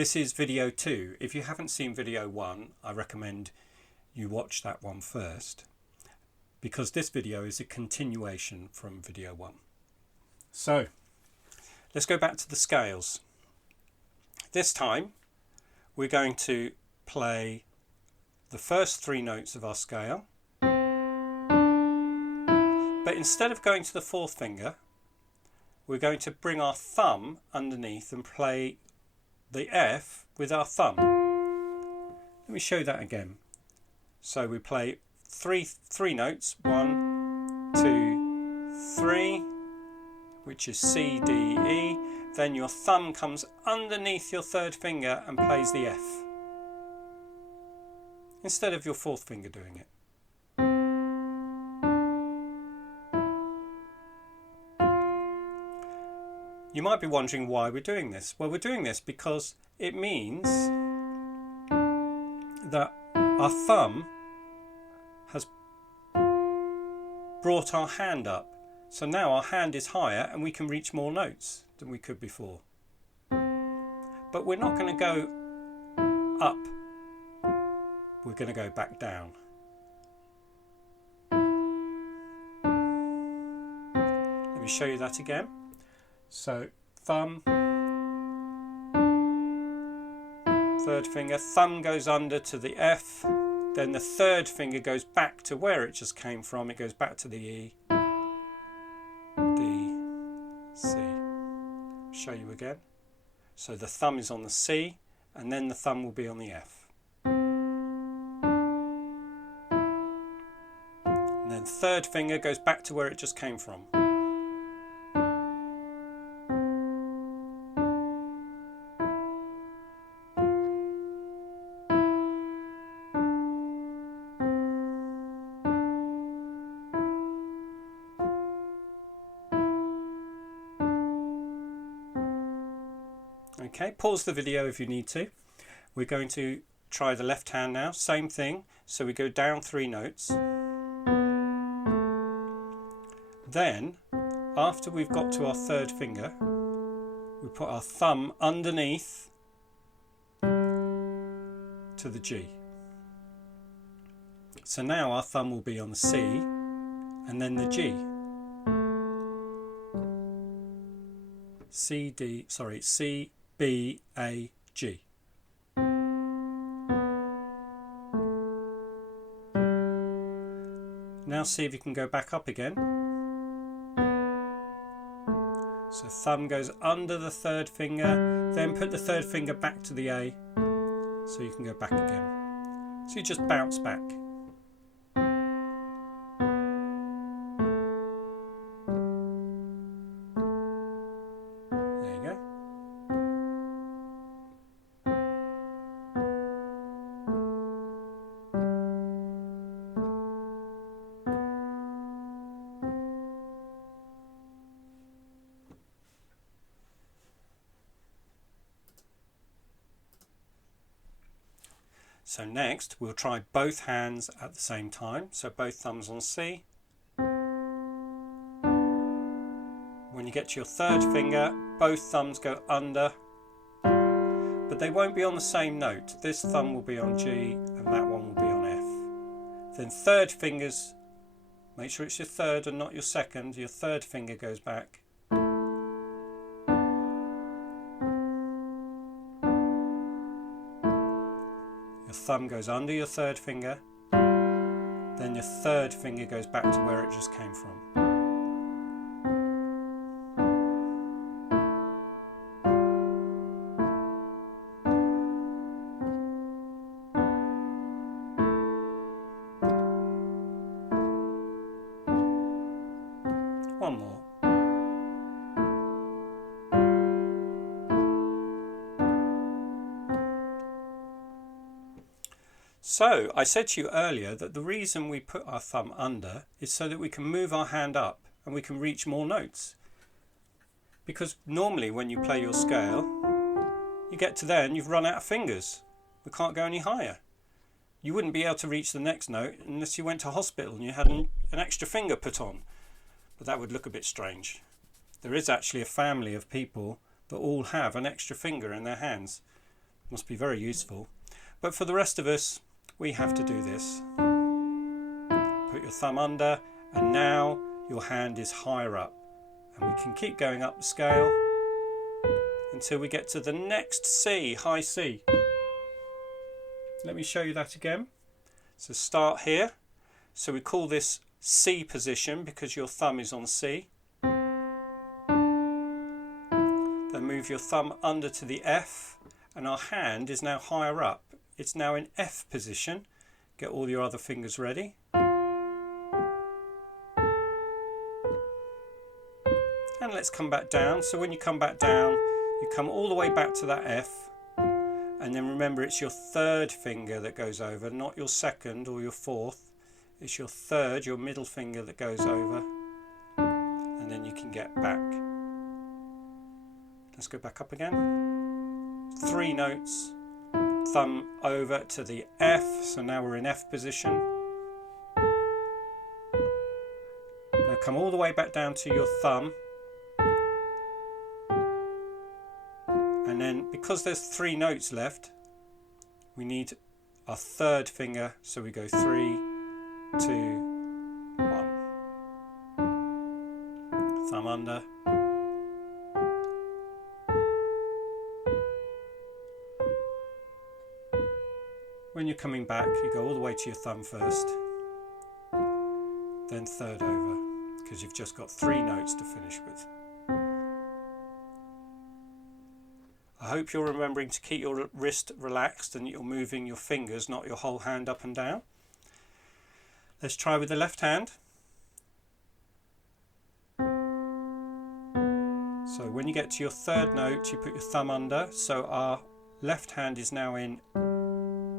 This is video 2. If you haven't seen video 1, I recommend you watch that one first, because this video is a continuation from video 1. So let's go back to the scales. This time we're going to play the first 3 notes of our scale, but instead of going to the 4th finger, we're going to bring our thumb underneath and play the F with our thumb. Let me show that again. So we play three notes, 1, 2, 3, which is C, D, E. Then your thumb comes underneath your 3rd finger and plays the F, instead of your 4th finger doing it. You might be wondering why we're doing this. Well, we're doing this because it means that our thumb has brought our hand up. So now our hand is higher and we can reach more notes than we could before. But we're not going to go up. We're going to go back down. Let me show you that again. So thumb, 3rd finger, thumb goes under to the F, then the 3rd finger goes back to where it just came from. It goes back to the E, D, C. Show you again. So the thumb is on the C, and then the thumb will be on the F. And then 3rd finger goes back to where it just came from. Okay, pause the video if you need to. We're going to try the left hand now. Same thing. So we go down 3 notes. Then, after we've got to our 3rd finger, we put our thumb underneath to the G. So now our thumb will be on the C and then the G. C, B, A, G. Now see if you can go back up again. So thumb goes under the 3rd finger, then put the 3rd finger back to the A, so you can go back again. So you just bounce back. There you go. So next we'll try both hands at the same time. So both thumbs on C. When you get to your 3rd finger, both thumbs go under, but they won't be on the same note. This thumb will be on G and that one will be on F. Then 3rd fingers, make sure it's your 3rd and not your 2nd. Your 3rd finger goes back. Your thumb goes under your 3rd finger, then your 3rd finger goes back to where it just came from. One more. So I said to you earlier that the reason we put our thumb under is so that we can move our hand up and we can reach more notes. Because normally when you play your scale, you get to there and you've run out of fingers. We can't go any higher. You wouldn't be able to reach the next note unless you went to hospital and you had an extra finger put on. But that would look a bit strange. There is actually a family of people that all have an extra finger in their hands. Must be very useful. But for the rest of us, we have to do this. Put your thumb under, and now your hand is higher up. And we can keep going up the scale until we get to the next C, high C. Let me show you that again. So start here. So we call this C position because your thumb is on C. Then move your thumb under to the F, and our hand is now higher up. It's now in F position. Get all your other fingers ready. And let's come back down. So when you come back down, you come all the way back to that F. And then remember, it's your third finger that goes over, not your second or your fourth. It's your third, your middle finger that goes over. And then you can get back. Let's go back up again. 3 notes. Thumb over to the F. So now we're in F position. Now come all the way back down to your thumb. And then because there's 3 notes left, we need our third finger. So we go 3, 2, 1. Thumb under. When you're coming back, you go all the way to your thumb first, then third over, because you've just got 3 notes to finish with. I hope you're remembering to keep your wrist relaxed and you're moving your fingers, not your whole hand up and down. Let's try with the left hand. So when you get to your third note, you put your thumb under. So our left hand is now in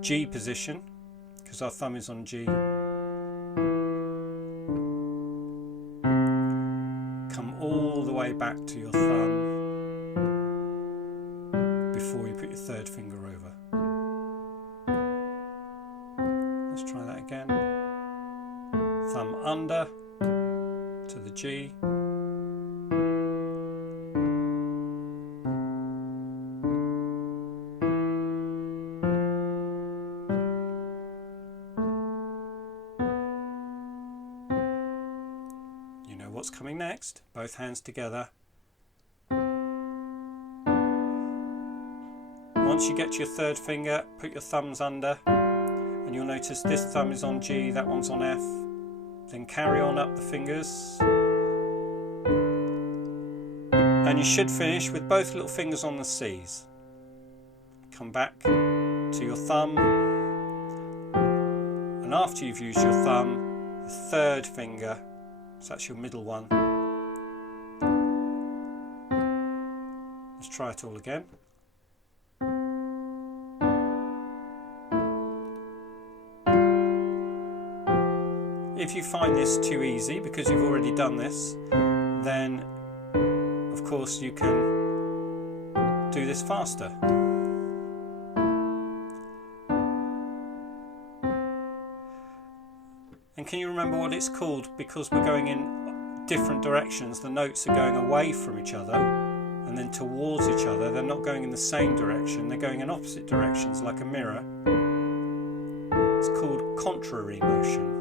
G position, because our thumb is on G. Come all the way back to your thumb before you put your third finger over. Let's try that again. Thumb under to the G. You know what's coming next. Both hands together. Once you get to your third finger, put your thumbs under, and you'll notice this thumb is on G, that one's on F. Then carry on up the fingers. And you should finish with both little fingers on the C's. Come back to your thumb, and after you've used your thumb, the third finger, so that's your middle one. Let's try it all again. If you find this too easy because you've already done this, then of course you can do this faster. And can you remember what it's called? Because we're going in different directions, the notes are going away from each other and then towards each other. They're not going in the same direction, they're going in opposite directions like a mirror. It's called contrary motion.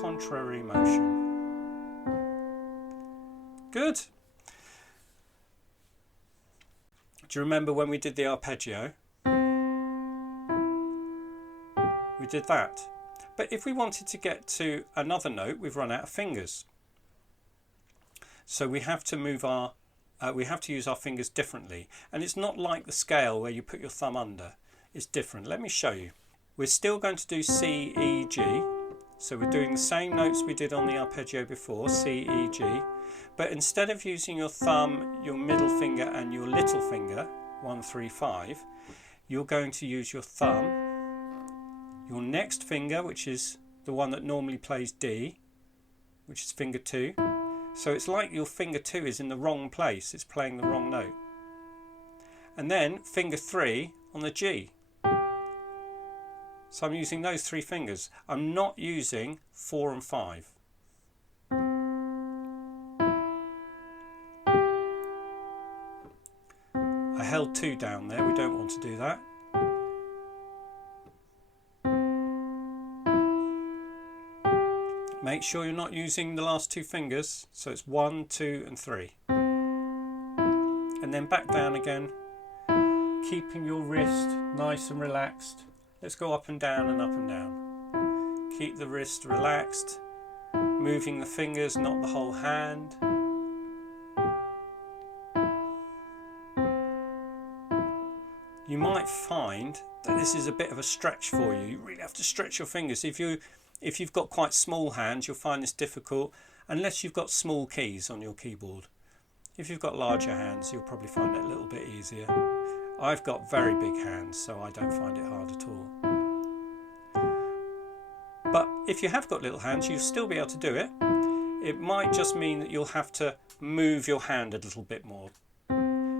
Contrary motion. Good. Do you remember when we did the arpeggio? We did that. But if we wanted to get to another note, we've run out of fingers. So we have to use our fingers differently. And it's not like the scale where you put your thumb under. It's different. Let me show you. We're still going to do C, E, G. So we're doing the same notes we did on the arpeggio before, C, E, G. But instead of using your thumb, your middle finger and your little finger, 1, 3, 5, you're going to use your thumb, your next finger, which is the one that normally plays D, which is finger 2. So it's like your finger 2 is in the wrong place, it's playing the wrong note. And then finger 3 on the G. So I'm using those 3 fingers. I'm not using 4 and 5. I held 2 down there, we don't want to do that. Make sure you're not using the last 2 fingers, so it's 1, 2 and 3. And then back down again, keeping your wrist nice and relaxed. Let's go up and down and up and down. Keep the wrist relaxed, moving the fingers, not the whole hand. You might find that this is a bit of a stretch for you. You really have to stretch your fingers. If you've got quite small hands, you'll find this difficult unless you've got small keys on your keyboard. If you've got larger hands, you'll probably find it a little bit easier. I've got very big hands, so I don't find it hard at all. But if you have got little hands, you'll still be able to do it. It might just mean that you'll have to move your hand a little bit more.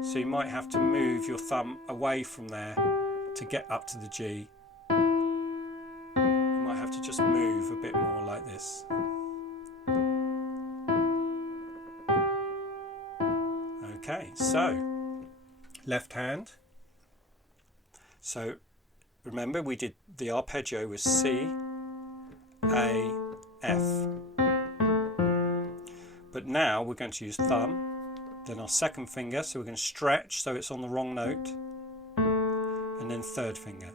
So you might have to move your thumb away from there to get up to the G. You might have to just move a bit more like this. Okay, so left hand. So remember we did the arpeggio with C, A, F. But now we're going to use thumb, then our second finger, so we're going to stretch so it's on the wrong note, and then third finger.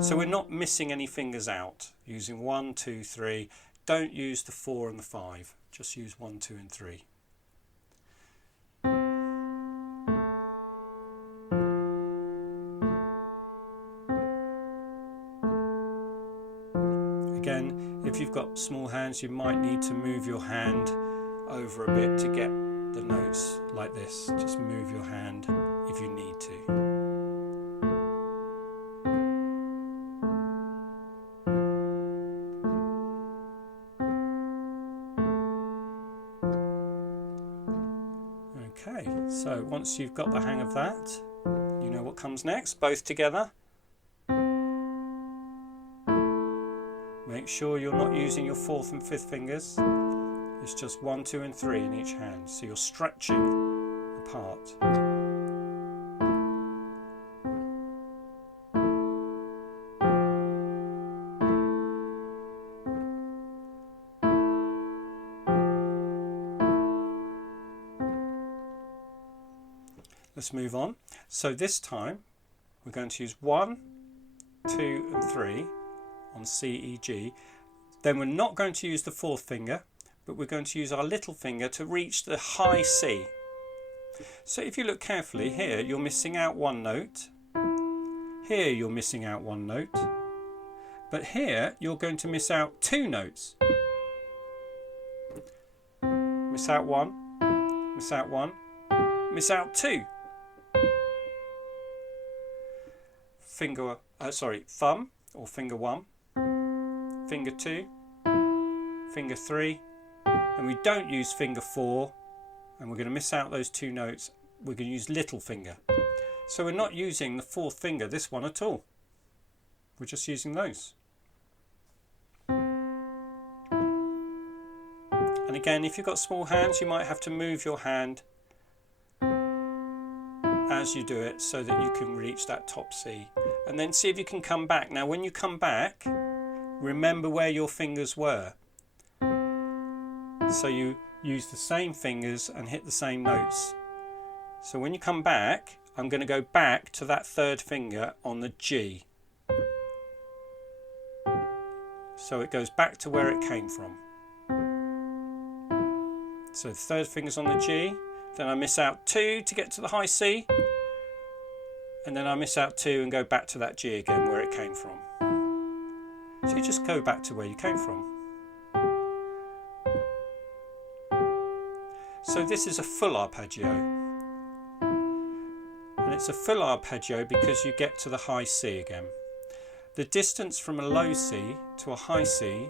So we're not missing any fingers out, using 1, 2, 3. Don't use the 4 and the 5, just use 1, 2 and 3. Again, if you've got small hands, you might need to move your hand over a bit to get the notes like this. Just move your hand if you need to. Okay, so once you've got the hang of that, you know what comes next, both together. Make sure you're not using your 4th and 5th fingers. It's just 1, 2 and 3 in each hand, so you're stretching apart. Let's move on. So this time we're going to use 1, 2 and 3 on C, E, G. Then we're not going to use the 4th finger, but we're going to use our little finger to reach the high C. So if you look carefully here, you're missing out 1 note. Here you're missing out 1 note. But here you're going to miss out 2 notes. Miss out 1, miss out 1, miss out 2. Thumb or finger 1, finger 2, finger 3. And we don't use finger 4, and we're going to miss out those 2 notes. We're going to use little finger. So we're not using the 4th finger, this one at all. We're just using those. And again, if you've got small hands, you might have to move your hand as you do it so that you can reach that top C. And then see if you can come back. Now when you come back, remember where your fingers were. So you use the same fingers and hit the same notes. So when you come back, I'm going to go back to that 3rd finger on the G. So it goes back to where it came from. So the 3rd finger's on the G, then I miss out 2 to get to the high C, and then I miss out 2 and go back to that G again where it came from. So you just go back to where you came from. So this is a full arpeggio, and it's a full arpeggio because you get to the high C again. The distance from a low C to a high C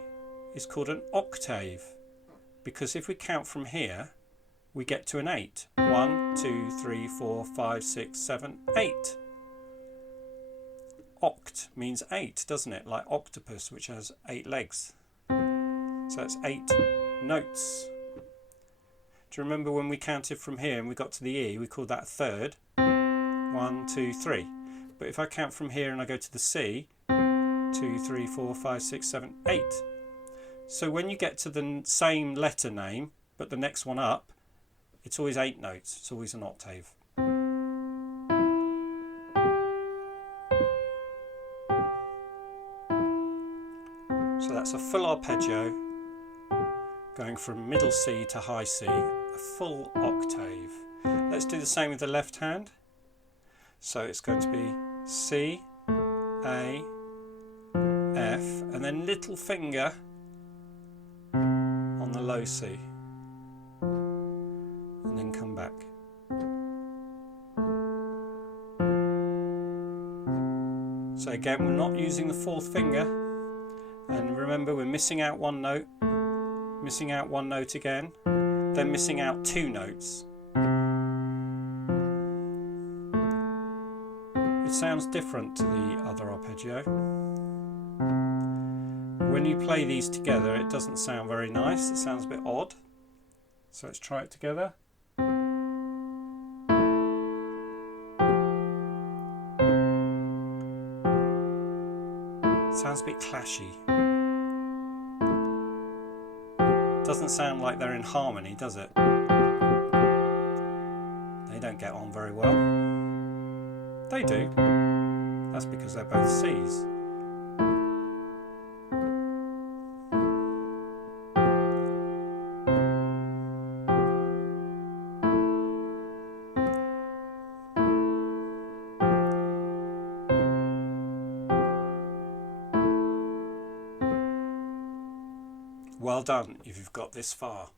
is called an octave, because if we count from here, we get to an 8. 1, 2, 3, 4, 5, 6, 7, 8. Oct means 8, doesn't it? Like octopus, which has 8 legs. So that's 8 notes. Do you remember when we counted from here and we got to the E, we called that a third? 1, 1, 2, 3. But if I count from here and I go to the C, 2, 3, 4, 5, 6, 7, 8. So when you get to the same letter name, but the next one up, it's always 8 notes. It's always an octave. So that's a full arpeggio going from middle C to high C, a full octave. Let's do the same with the left hand. So it's going to be C, A, F, and then little finger on the low C, and then come back. So again, we're not using the fourth finger, and remember we're missing out one note again, then missing out 2 notes. It sounds different to the other arpeggio. When you play these together, it doesn't sound very nice. It sounds a bit odd. So let's try it together. It sounds a bit clashy. Doesn't sound like they're in harmony, does it? They don't get on very well. They do. That's because they're both C's. Well done if you've got this far.